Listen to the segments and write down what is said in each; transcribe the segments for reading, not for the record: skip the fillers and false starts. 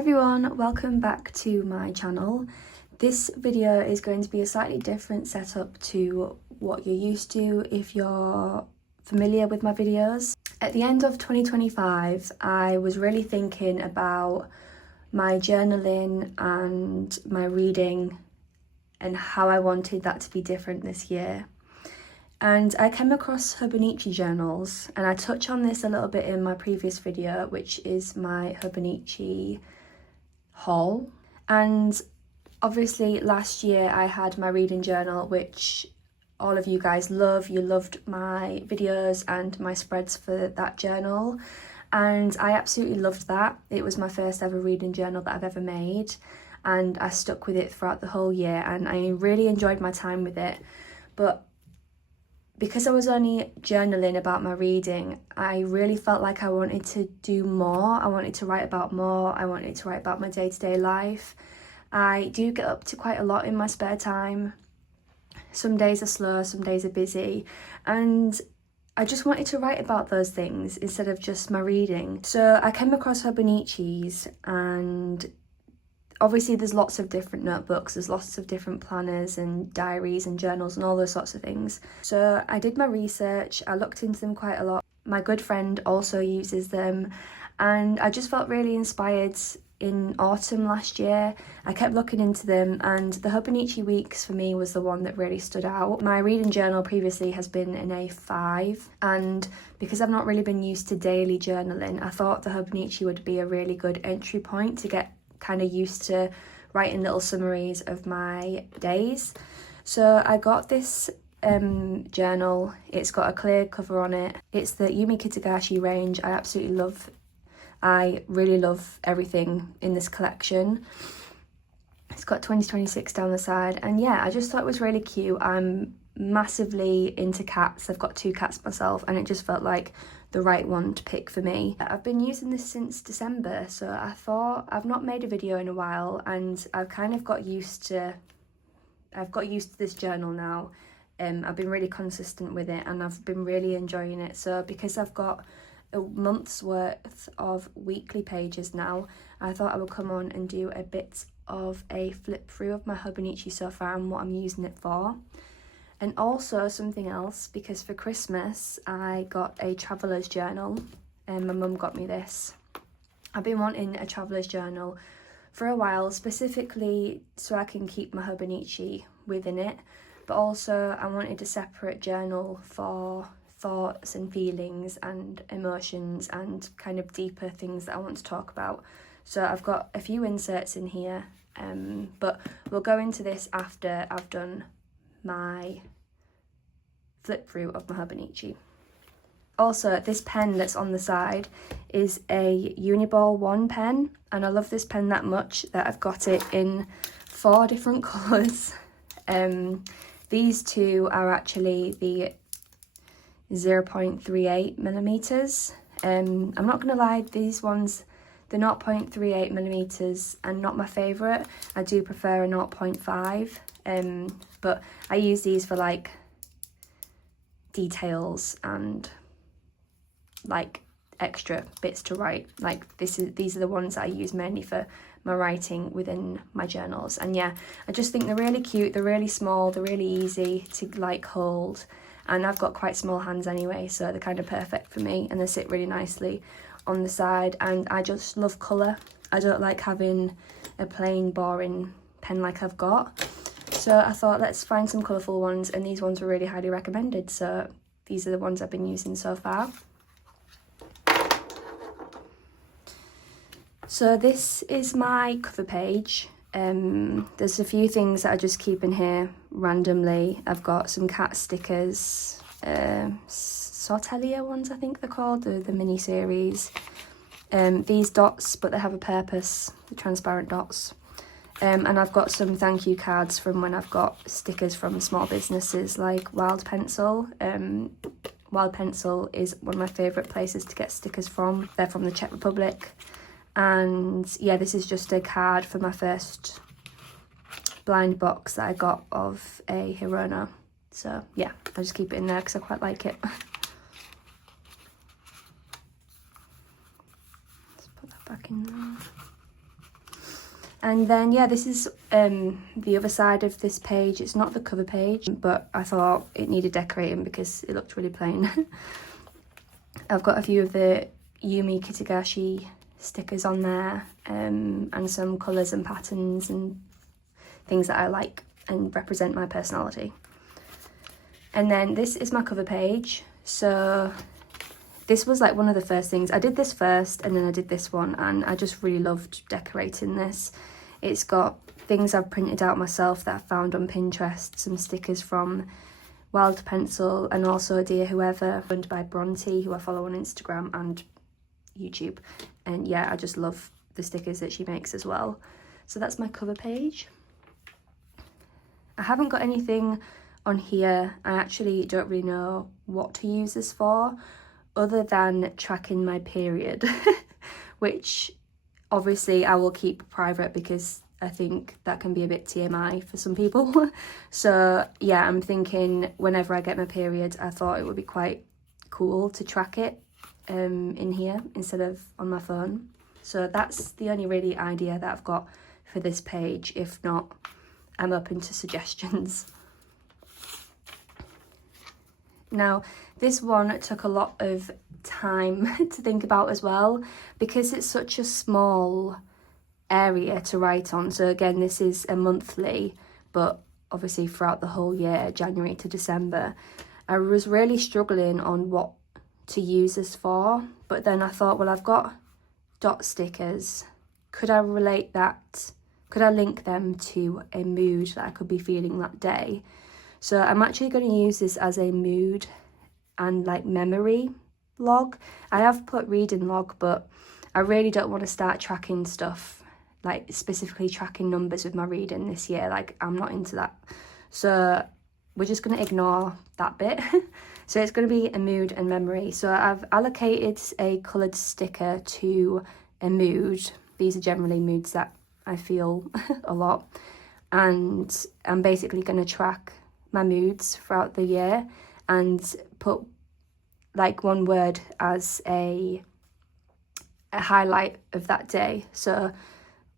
everyone, welcome back to my channel. This video is going to be a slightly different setup to what you're used to if you're familiar with my videos. At the end of 2025, I was really thinking about my journaling and my reading and how I wanted that to be different this year. And I came across Hobonichi journals, and I touch on this a little bit in my previous video, which is my Hobonichi haul. And obviously last year I had my reading journal, which all of you guys love. You loved my videos and my spreads for that journal, and I absolutely loved that. It was my first ever reading journal that I've ever made, and I stuck with it throughout the whole year, and I really enjoyed my time with it. But because I was only journaling about my reading, I really felt like I wanted to do more. I wanted to write about more. I wanted to write about my day-to-day life. I do get up to quite a lot in my spare time. Some days are slow, some days are busy, and I just wanted to write about those things instead of just my reading. So I came across Hobonichis, and obviously there's lots of different notebooks, there's lots of different planners and diaries and journals and all those sorts of things. So I did my research, I looked into them quite a lot. My good friend also uses them, and I just felt really inspired in autumn last year. I kept looking into them, and the Hobonichi Weeks for me was the one that really stood out. My reading journal previously has been an A5, and because I've not really been used to daily journaling, I thought the Hobonichi would be a really good entry point to get kind of used to writing little summaries of my days. So I got this journal. It's got a clear cover on it. It's the Yumi Kitagashi range. I really love everything in this collection. It's got 2026 down the side, and yeah, I just thought it was really cute. I'm massively into cats. I've got 2 cats myself, and it just felt like the right one to pick for me. I've been using this since December, so I thought, I've not made a video in a while, and I've kind of got used to this journal now. I've been really consistent with it, and I've been really enjoying it. So because I've got a month's worth of weekly pages now, I thought I would come on and do a bit of a flip through of my Hobonichi so far and what I'm using it for. And also something else, because for Christmas I got a traveller's journal, and my mum got me this. I've been wanting a traveller's journal for a while, specifically so I can keep my Hobonichi within it, but also I wanted a separate journal for thoughts and feelings and emotions and kind of deeper things that I want to talk about. So I've got a few inserts in here, but we'll go into this after I've done my flip through of my Hobonichi. Also, this pen that's on the side is a Uniball 1 pen, and I love this pen that much that I've got it in 4 different colours. These 2 are actually the 0.38 millimeters. I'm not gonna lie, these ones, the 0.38 millimeters are not my favourite. I do prefer a 0.5, but I use these for like details and like extra bits to write. Like these are the ones that I use mainly for my writing within my journals. And yeah, I just think they're really cute, they're really small, they're really easy to like hold, and I've got quite small hands anyway, so they're kind of perfect for me, and they sit really nicely on the side. And I just love colour. I don't like having a plain boring pen like I've got, so I thought let's find some colourful ones, and these ones were really highly recommended, so these are the ones I've been using so far. So this is my cover page. There's a few things that I just keep in here randomly. I've got some cat stickers, Sortelia ones I think they're called, the mini series. These dots, but they have a purpose, the transparent dots. And I've got some thank you cards from when I've got stickers from small businesses like Wild Pencil. Wild Pencil is one of my favourite places to get stickers from. They're from the Czech Republic. And yeah, this is just a card for my first blind box that I got of a Hirona. So yeah, I just keep it in there because I quite like it. Let's put that back in there. And then yeah, this is the other side of this page. It's not the cover page, but I thought it needed decorating because it looked really plain. I've got a few of the Yumi Kitagashi stickers on there, and some colours and patterns and things that I like and represent my personality. And then this is my cover page. So this was like one of the first things. I did this first and then I did this one, and I just really loved decorating this. It's got things I've printed out myself that I found on Pinterest, some stickers from Wild Pencil, and also Dear Whoever, owned by Bronte, who I follow on Instagram and YouTube. And yeah, I just love the stickers that she makes as well. So that's my cover page. I haven't got anything on here. I actually don't really know what to use this for, other than tracking my period, which obviously I will keep private because I think that can be a bit TMI for some people. So yeah, I'm thinking whenever I get my period, I thought it would be quite cool to track it in here instead of on my phone. So that's the only really idea that I've got for this page. If not, I'm open to suggestions. Now, this one took a lot of time to think about as well, because it's such a small area to write on. So again, this is a monthly, but obviously throughout the whole year, January to December, I was really struggling on what to use this for. But then I thought, well, I've got dot stickers. Could I relate that? Could I link them to a mood that I could be feeling that day? So I'm actually going to use this as a mood and like memory log. I have put reading log, but I really don't want to start tracking stuff, like specifically tracking numbers with my reading this year. Like, I'm not into that. So we're just going to ignore that bit. So it's going to be a mood and memory. So I've allocated a coloured sticker to a mood. These are generally moods that I feel a lot. And I'm basically going to track my moods throughout the year and put like one word as a highlight of that day. So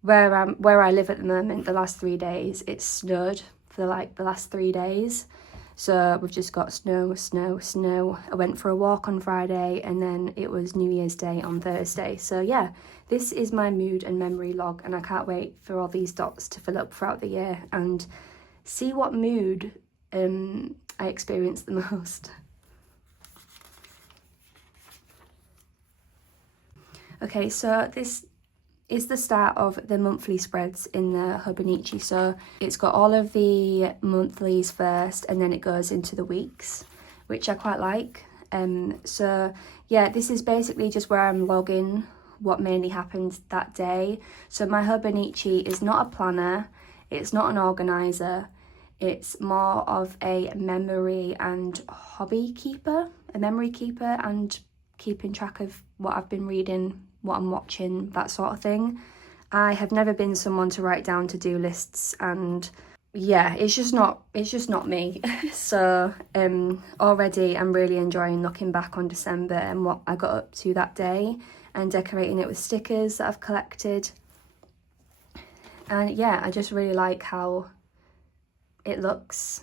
where I live at the moment, the last 3 days, it's snowed for like the last 3 days. So we've just got snow, snow, snow. I went for a walk on Friday, and then it was New Year's Day on Thursday. So yeah, this is my mood and memory log, and I can't wait for all these dots to fill up throughout the year and see what mood I experience the most. Okay, so this is the start of the monthly spreads in the Hobonichi. So it's got all of the monthlies first, and then it goes into the weeks, which I quite like. So yeah, this is basically just where I'm logging what mainly happened that day. So my Hobonichi is not a planner, it's not an organizer, it's more of a memory and hobby keeper, a memory keeper, and keeping track of what I've been reading, what I'm watching, that sort of thing. I have never been someone to write down to-do lists, and yeah, it's just not me. So already I'm really enjoying looking back on December and what I got up to that day and decorating it with stickers that I've collected. And yeah, I just really like how it looks.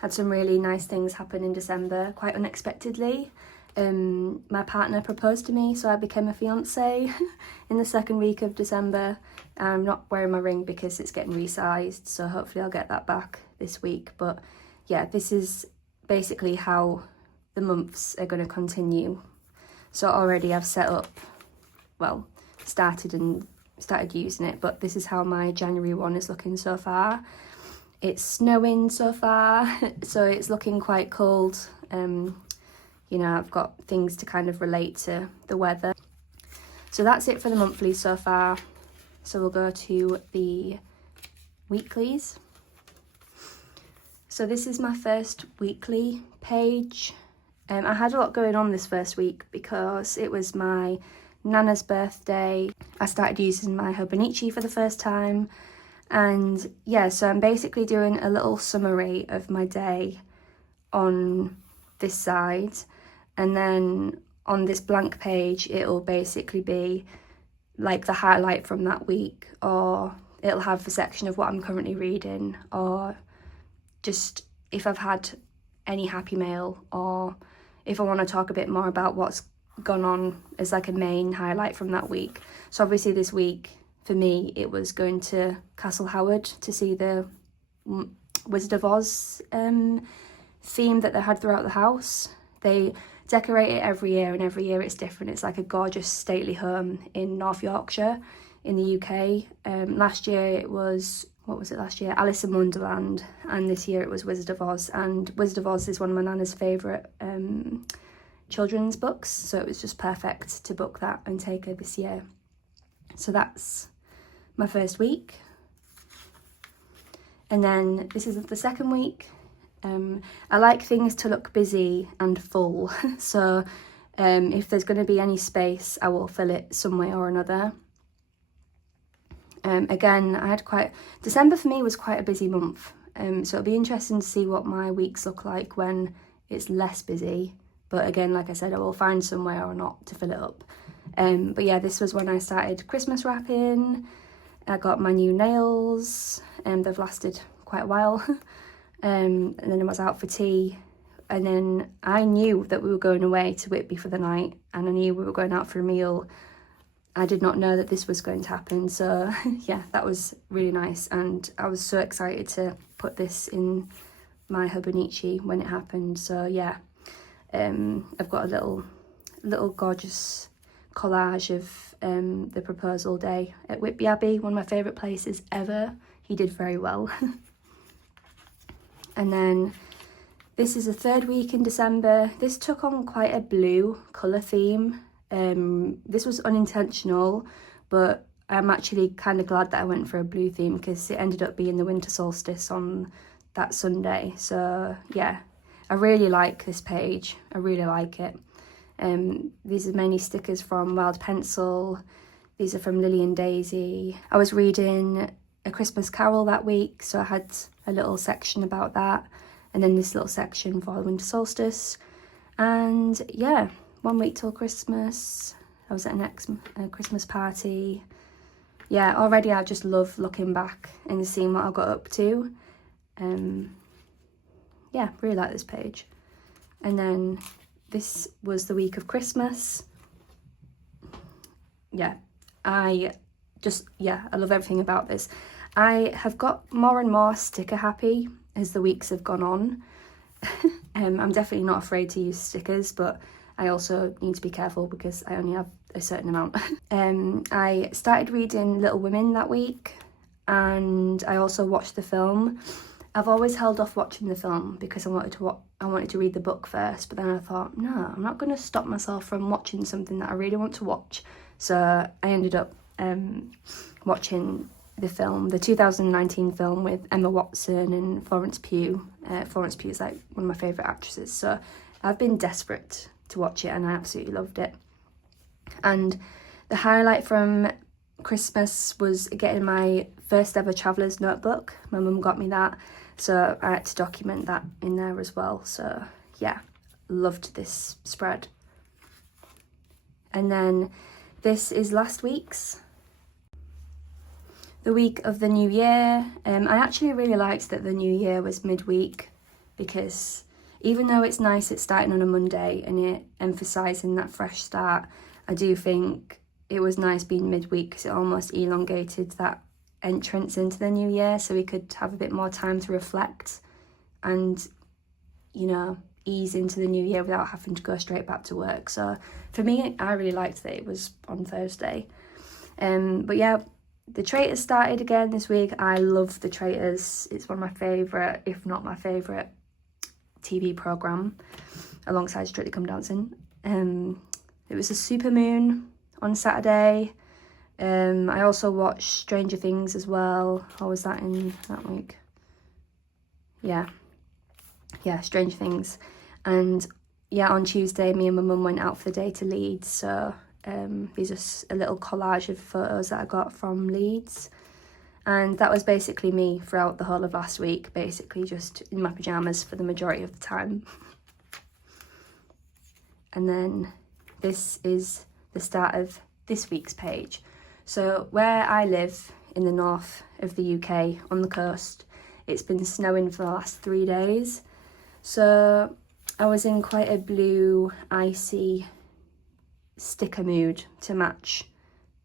Had some really nice things happen in December, quite unexpectedly. My partner proposed to me, so I became a fiance in the second week of December. I'm not wearing my ring because it's getting resized, so hopefully I'll get that back this week. But yeah, this is basically how the months are going to continue. So already I've set up, well, started using it, but this is how my January one is looking so far. It's snowing so far, so it's looking quite cold. You know, I've got things to kind of relate to the weather. So that's it for the monthlies so far. So we'll go to the weeklies. So this is my first weekly page. I had a lot going on this first week because it was my Nana's birthday. I started using my Hobonichi for the first time. And yeah, so I'm basically doing a little summary of my day on this side. And then on this blank page, it'll basically be like the highlight from that week, or it'll have a section of what I'm currently reading, or just if I've had any happy mail, or if I want to talk a bit more about what's gone on as like a main highlight from that week. So obviously this week for me it was going to Castle Howard to see the Wizard of Oz theme that they had throughout the house. They decorate it every year, and every year it's different. It's like a gorgeous stately home in North Yorkshire in the UK. Last year it was, what was it last year? Alice in Wonderland, and this year it was Wizard of Oz. And Wizard of Oz is one of my nana's favourite children's books, so it was just perfect to book that and take her this year. So that's my first week. And then this is the second week. I like things to look busy and full, so if there's going to be any space, I will fill it some way or another. Again, December for me was quite a busy month, so it'll be interesting to see what my weeks look like when it's less busy. But again, like I said, I will find somewhere or not to fill it up. But yeah, this was when I started Christmas wrapping. I got my new nails, and they've lasted quite a while. And then I was out for tea, and then I knew that we were going away to Whitby for the night, and I knew we were going out for a meal. I did not know that this was going to happen, so yeah, that was really nice, and I was so excited to put this in my Hobonichi when it happened. So yeah, I've got a little gorgeous collage of the proposal day at Whitby Abbey, one of my favourite places ever. He did very well. And then this is the third week in December. This took on quite a blue colour theme. This was unintentional, but I'm actually kind of glad that I went for a blue theme, because it ended up being the winter solstice on that Sunday. So yeah, I really like this page. I really like it. These are mainly stickers from Wild Pencil. These are from Lily and Daisy. I was reading A Christmas Carol that week, so I had a little section about that, and then this little section for the winter solstice. And yeah, 1 week till Christmas. I was at a Christmas party. Yeah, already I just love looking back and seeing what I got up to. Yeah, really like this page. And then this was the week of Christmas. Yeah, I love everything about this. I have got more and more sticker happy as the weeks have gone on. I'm definitely not afraid to use stickers, but I also need to be careful because I only have a certain amount. I started reading Little Women that week, and I also watched the film. I've always held off watching the film because I wanted to read the book first, but then I thought, no, I'm not going to stop myself from watching something that I really want to watch. So I ended up watching the film, the 2019 film with Emma Watson and Florence Pugh. Florence Pugh is like one of my favourite actresses, so I've been desperate to watch it, and I absolutely loved it. And the highlight from Christmas was getting my first ever traveller's notebook. My mum got me that, so I had to document that in there as well. So yeah, loved this spread. And then this is last week's, the week of the new year. I actually really liked that the new year was midweek, because even though it's nice it's starting on a Monday and it emphasising that fresh start, I do think it was nice being midweek because it almost elongated that entrance into the new year, so we could have a bit more time to reflect and, you know, ease into the new year without having to go straight back to work. So for me, I really liked that it was on Thursday. But yeah, The Traitors started again this week. I love The Traitors. It's one of my favourite, if not my favourite, TV programme alongside Strictly Come Dancing. It was a supermoon on Saturday. I also watched Stranger Things as well. How was that in that week? Yeah, Stranger Things. And yeah, on Tuesday me and my mum went out for the day to Leeds, so these are a little collage of photos that I got from Leeds, and that was basically me throughout the whole of last week, basically just in my pyjamas for the majority of the time. And then this is the start of this week's page. So where I live in the north of the UK on the coast, it's been snowing for the last 3 days. So I was in quite a blue, icy sticker mood to match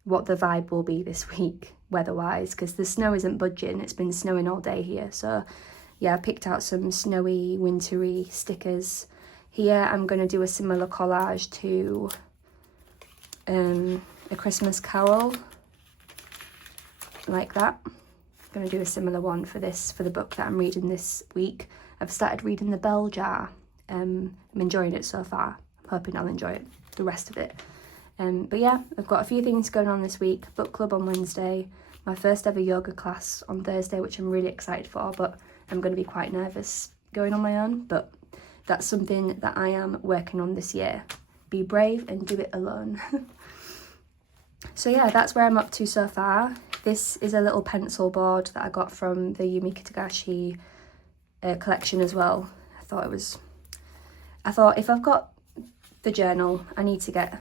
what the vibe will be this week weather-wise, because the snow isn't budging. It's been snowing all day here. So yeah, I picked out some snowy, wintry stickers. Here I'm going to do a similar collage to A Christmas Carol, like that. I'm going to do a similar one for the book that I'm reading this week. I've started reading The Bell Jar. I'm enjoying it so far. I'm hoping I'll enjoy it, the rest of it. But yeah, I've got a few things going on this week. Book club on Wednesday, my first ever yoga class on Thursday, which I'm really excited for, but I'm going to be quite nervous going on my own. But that's something that I am working on this year. Be brave and do it alone. So yeah, that's where I'm up to so far. This is a little pencil board that I got from the Yumi Kitagashi collection as well. I thought if I've got the journal, I need to get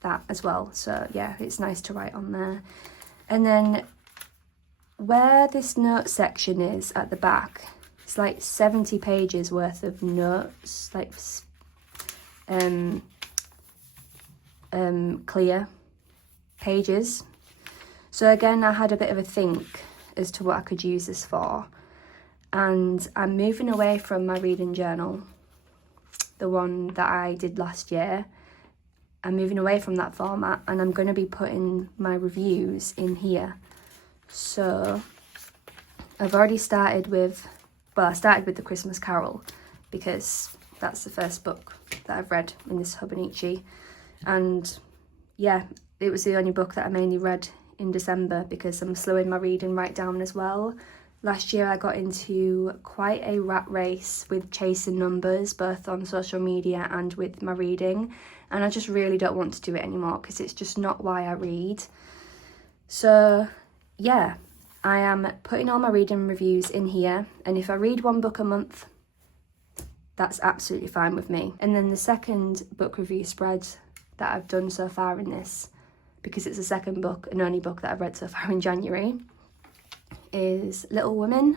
that as well. So yeah, it's nice to write on there. And then where this note section is at the back, it's like 70 pages worth of notes, like clear pages. So again, I had a bit of a think as to what I could use this for, and I'm moving away from my reading journal, the one that I did last year. I'm moving away from that format, and I'm going to be putting my reviews in here. So I've already started with, I started with The Christmas Carol because that's the first book that I've read in this Hobonichi. And yeah, it was the only book that I mainly read in December because I'm slowing my reading right down as well. Last year I got into quite a rat race with chasing numbers, both on social media and with my reading. And I just really don't want to do it anymore because it's just not why I read. So yeah, I am putting all my reading reviews in here. And if I read one book a month, that's absolutely fine with me. And then the second book review spread that I've done so far in this, because it's the second book and only book that I've read so far in January, is Little Women.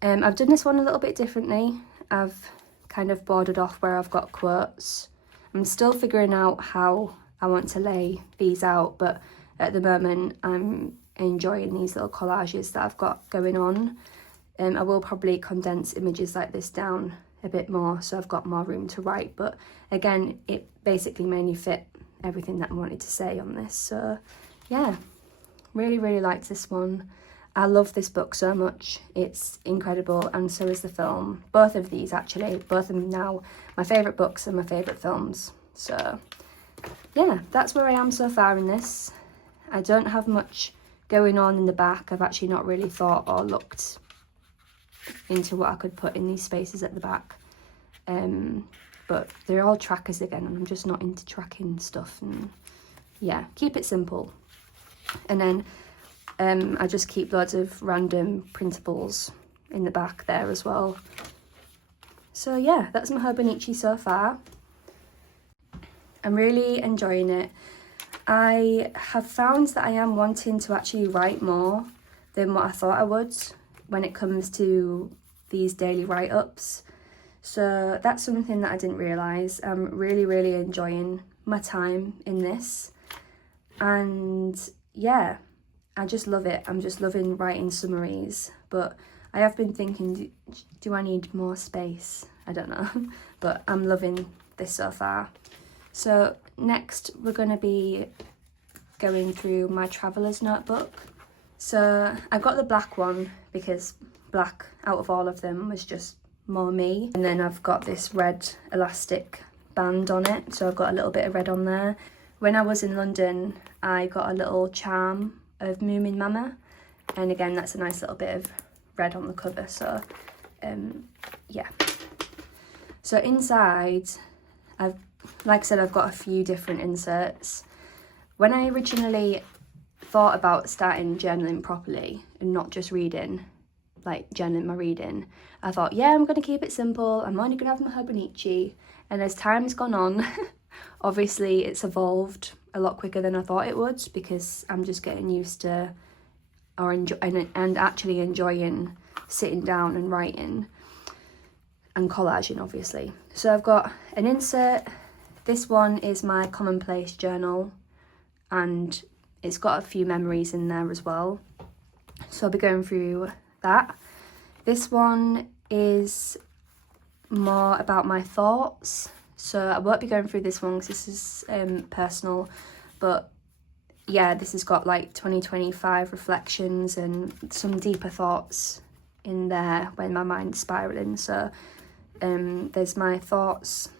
I've done this one a little bit differently. I've kind of bordered off where I've got quotes. I'm still figuring out how I want to lay these out, but at the moment I'm enjoying these little collages that I've got going on. I will probably condense images like this down a bit more so I've got more room to write, but again, it basically mainly fit everything that I wanted to say on this. So yeah, really liked this one. I love this book so much. It's incredible, and so is the film. Both of these actually, both of them now my favourite books and my favourite films. So yeah, that's where I am so far in this. I don't have much going on in the back. I've actually not really thought or looked into what I could put in these spaces at the back. But they're all trackers again, and I'm just not into tracking stuff. And yeah, keep it simple. And then I just keep loads of random printables in the back there as well. So yeah, that's my Hobonichi so far. I'm really enjoying it. I have found that I am wanting to actually write more than what I thought I would when it comes to these daily write-ups. So that's something that I didn't realise. I'm really enjoying my time in this. And yeah, I just love it. I'm just loving writing summaries. But I have been thinking, do I need more space? I don't know. But I'm loving this so far. So next we're going to be going through my traveller's notebook. So I got the black one because black out of all of them was just more me. And then I've got this red elastic band on it, so I've got a little bit of red on there. When I was in London, I got a little charm of Moomin Mama, and again that's a nice little bit of red on the cover. So yeah, so inside like I said, I've got a few different inserts. When I originally thought about starting journaling properly and not just reading, like journaling my reading, I thought, yeah, I'm going to keep it simple. I'm only going to have my Hobonichi. And as time's gone on, obviously it's evolved a lot quicker than I thought it would, because I'm just getting used to and actually enjoying sitting down and writing and collaging, obviously. So I've got an insert. This one is my commonplace journal, and it's got a few memories in there as well, so I'll be going through that. This one is more about my thoughts, so I won't be going through this one because this is personal, but yeah, this has got like 2025 reflections and some deeper thoughts in there when my mind's spiraling. So there's my thoughts,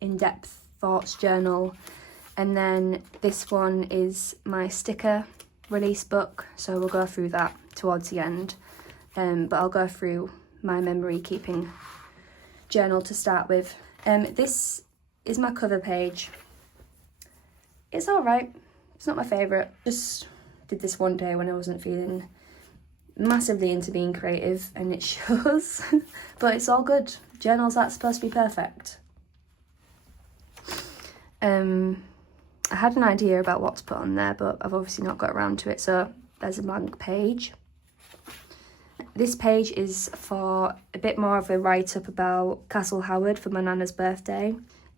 in-depth thoughts journal, and then this one is my sticker release book, so we'll go through that towards the end, but I'll go through my memory keeping journal to start with. This is my cover page. It's all right. It's not my favourite. Just did this one day when I wasn't feeling massively into being creative, and it shows. But it's all good. Journals aren't supposed to be perfect. I had an idea about what to put on there, but I've obviously not got around to it, so there's a blank page. This page is for a bit more of a write-up about Castle Howard for my nana's birthday.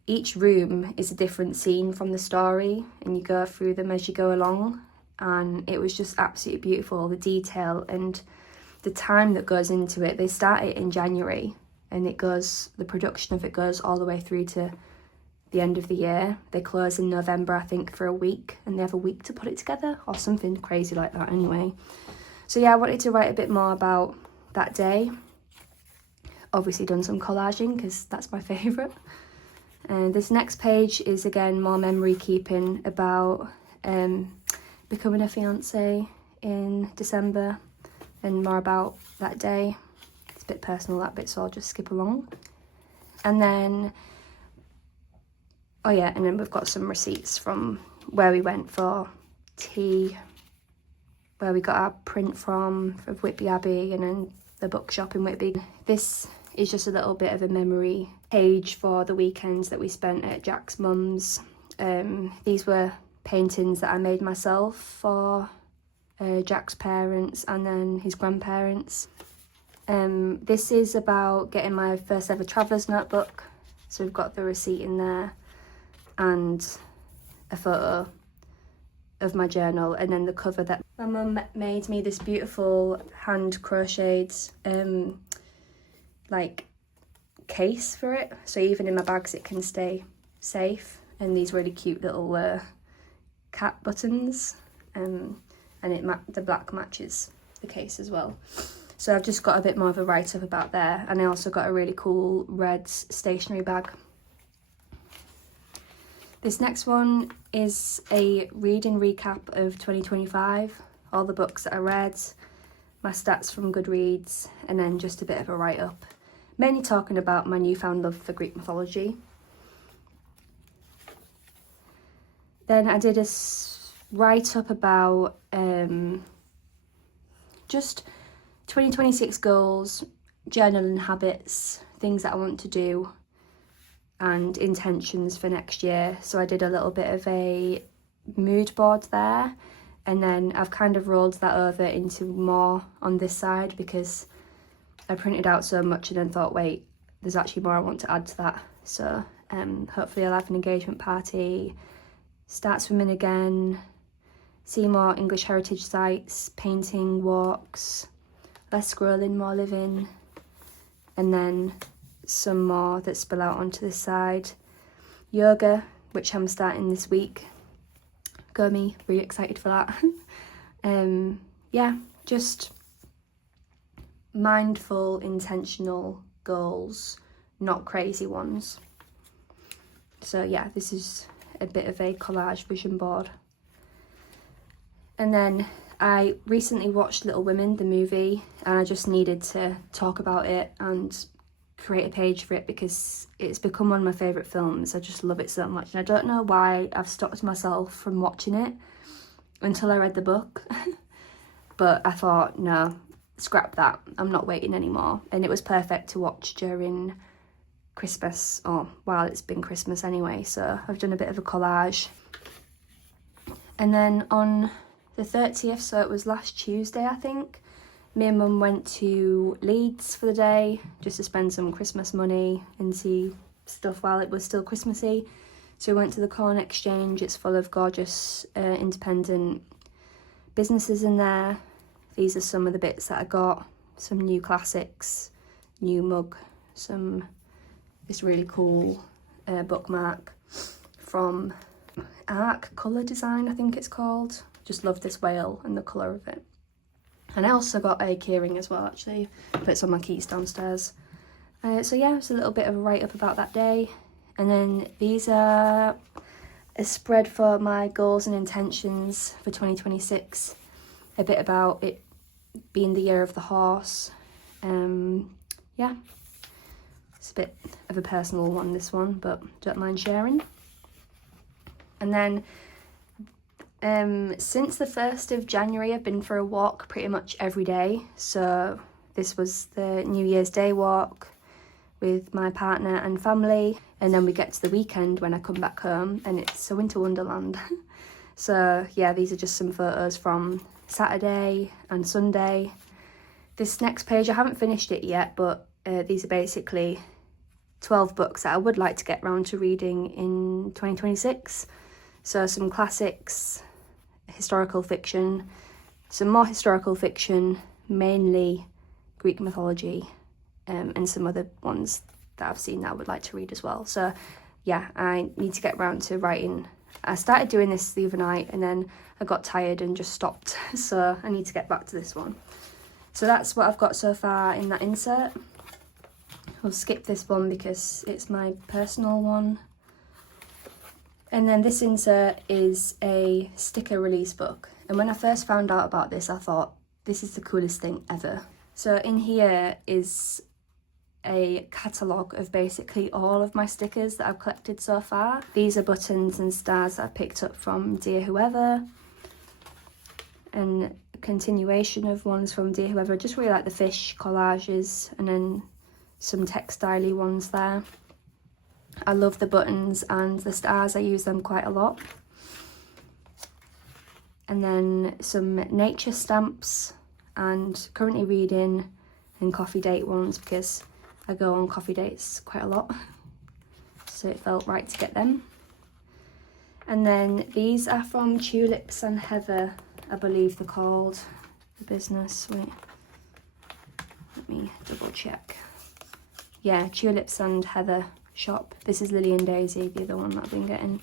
Each room is a different scene from the story, and you go through them as you go along, and it was just absolutely beautiful, the detail and the time that goes into it. They start it in January, and the production of it goes all the way through to the end of the year. They close in November, I think, for a week, and they have a week to put it together, or something crazy like that anyway. So yeah, I wanted to write a bit more about that day. Obviously done some collaging because that's my favourite. And this next page is again more memory keeping about becoming a fiancé in December, and more about that day. It's a bit personal, that bit, so I'll just skip along. And then, oh yeah, and then we've got some receipts from where we went for tea, where we got our print from of Whitby Abbey, and then the bookshop in Whitby. This is just a little bit of a memory page for the weekends that we spent at Jack's mum's. These were paintings that I made myself for Jack's parents and then his grandparents. This is about getting my first ever traveller's notebook, so we've got the receipt in there and a photo of my journal, and then the cover that my mum made me, this beautiful hand crocheted like case for it, so even in my bags it can stay safe, and these really cute little cat buttons, and the black matches the case as well. So I've just got a bit more of a write-up about there, and I also got a really cool red stationery bag. This next one is a reading recap of 2025, all the books that I read, my stats from Goodreads, and then just a bit of a write-up, mainly talking about my newfound love for Greek mythology. Then I did a write-up about just 2026 goals, journaling habits, things that I want to do, and intentions for next year. So I did a little bit of a mood board there, and then I've kind of rolled that over into more on this side because I printed out so much and then thought, wait, there's actually more I want to add to that. So hopefully I'll have an engagement party, start swimming again, see more English heritage sites, painting, walks, less scrolling, more living, and then some more that spill out onto the side. Yoga, which I'm starting this week. Go me, really excited for that. Yeah, just mindful, intentional goals, not crazy ones. So yeah, this is a bit of a collage vision board. And then I recently watched Little Women, the movie, and I just needed to talk about it and create a page for it because it's become one of my favourite films. I just love it so much, and I don't know why I've stopped myself from watching it until I read the book. But I thought, no, scrap that, I'm not waiting anymore. And it was perfect to watch during Christmas, or while it's been Christmas anyway, so I've done a bit of a collage. And then on the 30th, so it was last Tuesday I think, me and Mum went to Leeds for the day just to spend some Christmas money and see stuff while it was still Christmassy. So we went to the Corn Exchange. It's full of gorgeous independent businesses in there. These are some of the bits that I got. Some new classics, new mug, this really cool bookmark from Arc Colour Design, I think it's called. Just love this whale and the colour of it. And I also got a keyring as well, actually, but it's on my keys downstairs. So yeah, it's a little bit of a write-up about that day. And then these are a spread for my goals and intentions for 2026. A bit about it being the year of the horse. Yeah, it's a bit of a personal one, this one, but don't mind sharing. And then since the 1st of January, I've been for a walk pretty much every day. So this was the New Year's Day walk with my partner and family. And then we get to the weekend when I come back home and it's a winter wonderland. So yeah, these are just some photos from Saturday and Sunday. This next page, I haven't finished it yet, but these are basically 12 books that I would like to get round to reading in 2026. So some classics, historical fiction, some more historical fiction, mainly Greek mythology, and some other ones that I've seen that I would like to read as well. So yeah, I need to get round to writing. I started doing this the other night and then I got tired and just stopped. So I need to get back to this one. So that's what I've got so far in that insert. I'll skip this one because it's my personal one. And then this insert is a sticker release book. And when I first found out about this, I thought, this is the coolest thing ever. So in here is a catalogue of basically all of my stickers that I've collected so far. These are buttons and stars that I picked up from Dear Whoever. And a continuation of ones from Dear Whoever. I just really like the fish collages and then some textile-y ones there. I love the buttons and the stars, I use them quite a lot. And then some nature stamps and currently reading and coffee date ones because I go on coffee dates quite a lot. So it felt right to get them. And then these are from Tulips and Heather, I believe they're called, the business. Wait, let me double check. Yeah, Tulips and Heather shop. This is Lily and Daisy, the other one that I've been getting.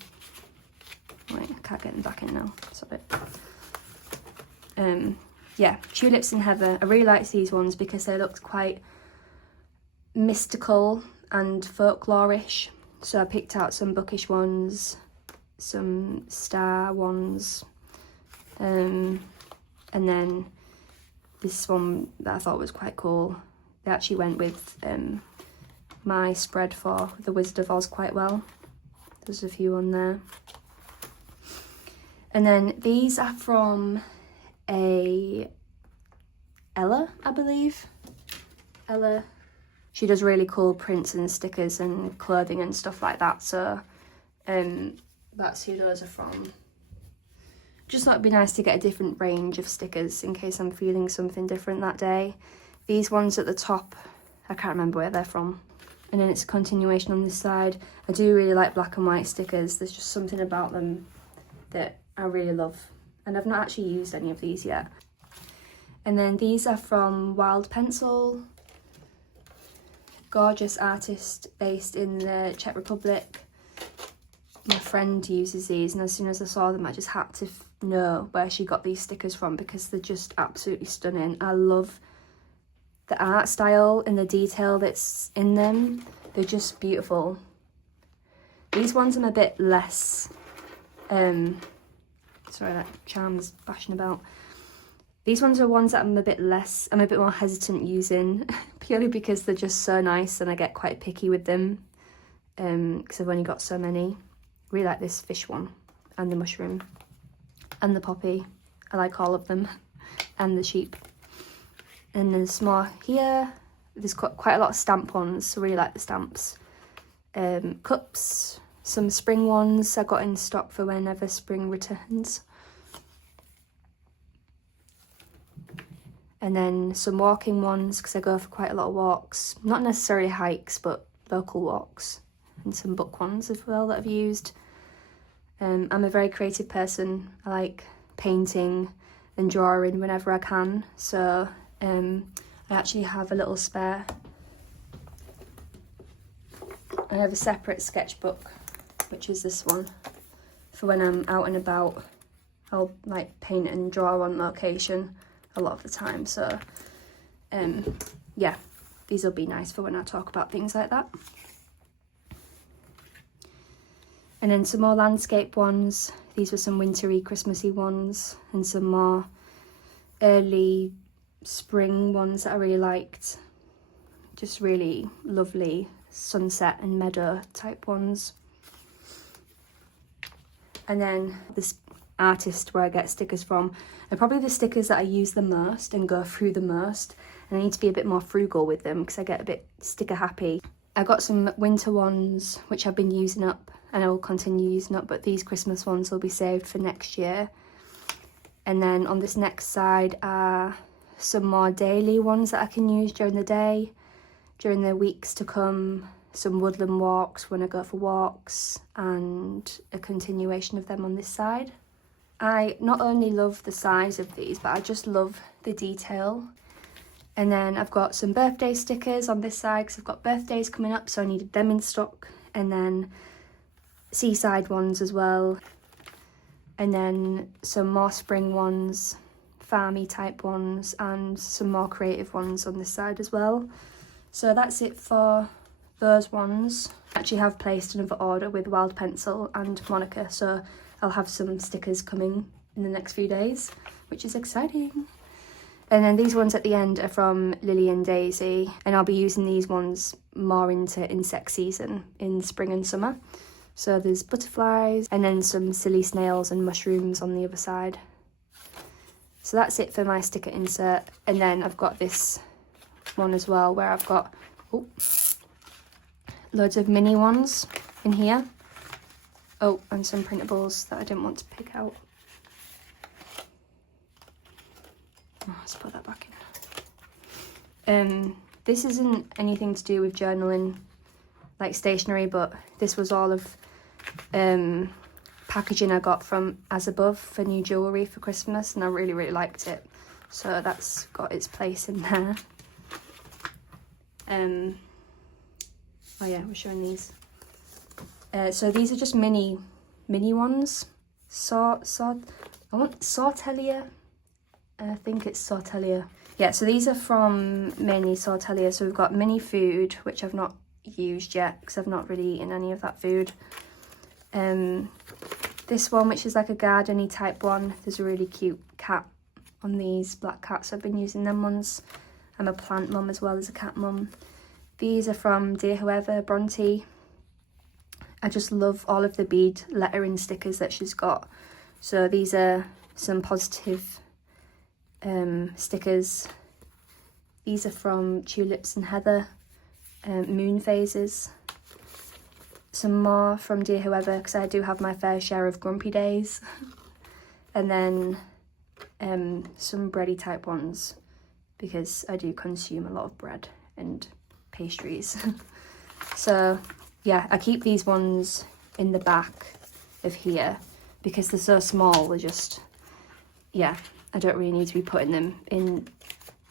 Wait, I can't get them back in now, sorry. Yeah, Tulips and Heather. I really liked these ones because they looked quite mystical and folklorish. So I picked out some bookish ones, some star ones, and then this one that I thought was quite cool. They actually went with my spread for The Wizard of Oz quite well. There's a few on there. And then these are from a Ella, I believe. Ella. She does really cool prints and stickers and clothing and stuff like that. So that's who those are from. Just thought it'd be nice to get a different range of stickers in case I'm feeling something different that day. These ones at the top, I can't remember where they're from. And then it's a continuation on this side. I do really like black and white stickers. There's just something about them that I really love. And I've not actually used any of these yet. And then these are from Wild Pencil. Gorgeous artist based in the Czech Republic. My friend uses these and as soon as I saw them I just had to know where she got these stickers from because they're just absolutely stunning. I love the art style and the detail that's in them. They're just beautiful. These ones I'm a bit less, sorry, that charm's bashing about. These ones are ones that I'm a bit more hesitant using purely because they're just so nice and I get quite picky with them because I've only got so many. Really like this fish one and the mushroom and the poppy. I like all of them and the sheep. And there's more here. There's quite a lot of stamp ones, so I really like the stamps. Cups, some spring ones I got in stock for whenever spring returns. and then some walking ones because I go for quite a lot of walks, not necessarily hikes but local walks, and some book ones as well that I've used. I'm a very creative person. I like painting and drawing whenever I can, so I actually have a little spare. I have a separate sketchbook, which is this one, for when I'm out and about. I'll like paint and draw on location a lot of the time, so yeah, these will be nice for when I talk about things like that. And then some more landscape ones. These were some wintry, Christmassy ones, and some more early spring ones that I really liked. Just really lovely sunset and meadow type ones. And then this artist where I get stickers from are probably the stickers that I use the most and go through the most, and I need to be a bit more frugal with them because I get a bit sticker happy. I got some winter ones which I've been using up and I will continue using up, but these Christmas ones will be saved for next year. And then on this next side are some more daily ones that I can use during the day, during the weeks to come. Some woodland walks when I go for walks, and a continuation of them on this side. I not only love the size of these, but I just love the detail. And then I've got some birthday stickers on this side because I've got birthdays coming up, so I needed them in stock. And then seaside ones as well. And then some more spring ones, farmy type ones, and some more creative ones on this side as well. So that's it for those ones. I actually have placed another order with Wild Pencil and Monica, so I'll have some stickers coming in the next few days, which is exciting. And then these ones at the end are from Lily and Daisy, and I'll be using these ones more into insect season in spring and summer. So there's butterflies and then some silly snails and mushrooms on the other side. So that's it for my sticker insert. And then I've got this one as well where I've got loads of mini ones in here. Oh, and some printables that I didn't want to pick out. Oh, let's put that back in. This isn't anything to do with journaling, like stationery, but this was all of packaging I got from As Above for new jewellery for Christmas, and I really, really liked it. So that's got its place in there. Oh yeah, we're showing these. So these are just mini ones. Sortelia. I think it's Sortelia. Yeah, so these are from mainly Sortelia. So we've got mini food, which I've not used yet because I've not really eaten any of that food. This one, which is like a garden-y type one. There's a really cute cat on these, black cats. I've been using them ones. I'm a plant mum as well as a cat mum. These are from Dear Whoever, Bronte. I just love all of the bead lettering stickers that she's got. So these are some positive stickers. These are from Tulips and Heather, moon phases. Some more from Dear Whoever, because I do have my fair share of grumpy days. And then some bready type ones, because I do consume a lot of bread and pastries. So yeah, I keep these ones in the back of here because they're so small. They're just, yeah, I don't really need to be putting them in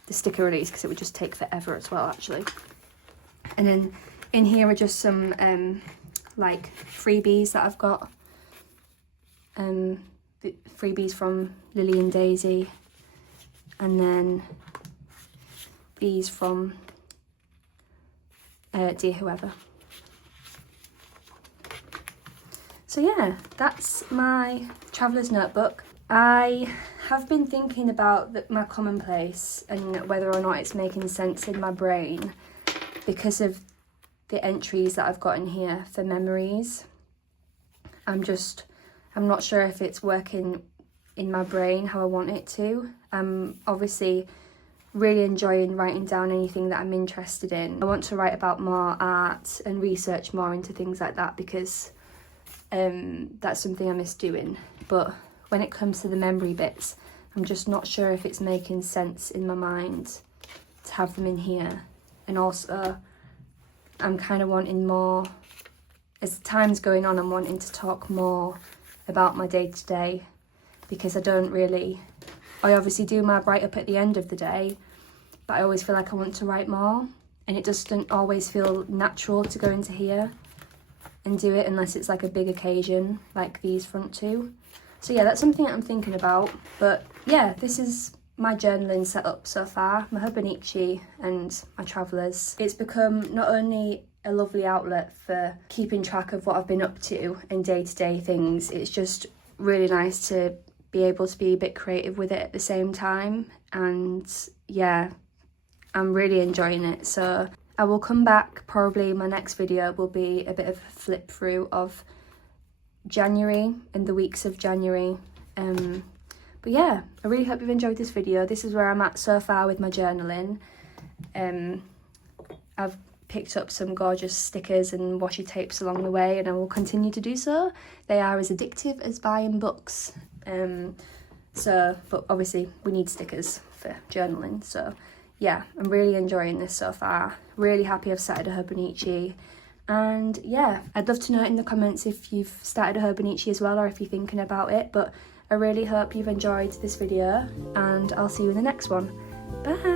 the sticker release because it would just take forever as well, actually. And then in here are just some like freebies that I've got. The freebies from Lily and Daisy, and then these from Dear Whoever. So yeah, that's my traveller's notebook. I have been thinking about my commonplace and whether or not it's making sense in my brain because of the entries that I've got in here for memories. I'm not sure if it's working in my brain how I want it to. I'm obviously really enjoying writing down anything that I'm interested in. I want to write about more art and research more into things like that because that's something I miss doing. But when it comes to the memory bits, I'm just not sure if it's making sense in my mind to have them in here. And also, I'm kind of wanting more, as time's going on, I'm wanting to talk more about my day-to-day, because I obviously do my write-up at the end of the day, but I always feel like I want to write more, and it doesn't always feel natural to go into here and do it unless it's like a big occasion, like these front two. So yeah, that's something that I'm thinking about. But yeah, this is my journaling setup so far, my Hobonichi and my Travellers. It's become not only a lovely outlet for keeping track of what I've been up to and day-to-day things, it's just really nice to be able to be a bit creative with it at the same time. And yeah, I'm really enjoying it. So I will come back, probably my next video will be a bit of a flip through of January and the weeks of January. But yeah, I really hope you've enjoyed this video. This is where I'm at so far with my journaling. I've picked up some gorgeous stickers and washi tapes along the way, and I will continue to do so. They are as addictive as buying books. But obviously we need stickers for journaling. So yeah, I'm really enjoying this so far. Really happy I've started a Hobonichi. And yeah, I'd love to know in the comments if you've started a Hobonichi as well, or if you're thinking about it. But I really hope you've enjoyed this video, and I'll see you in the next one. Bye!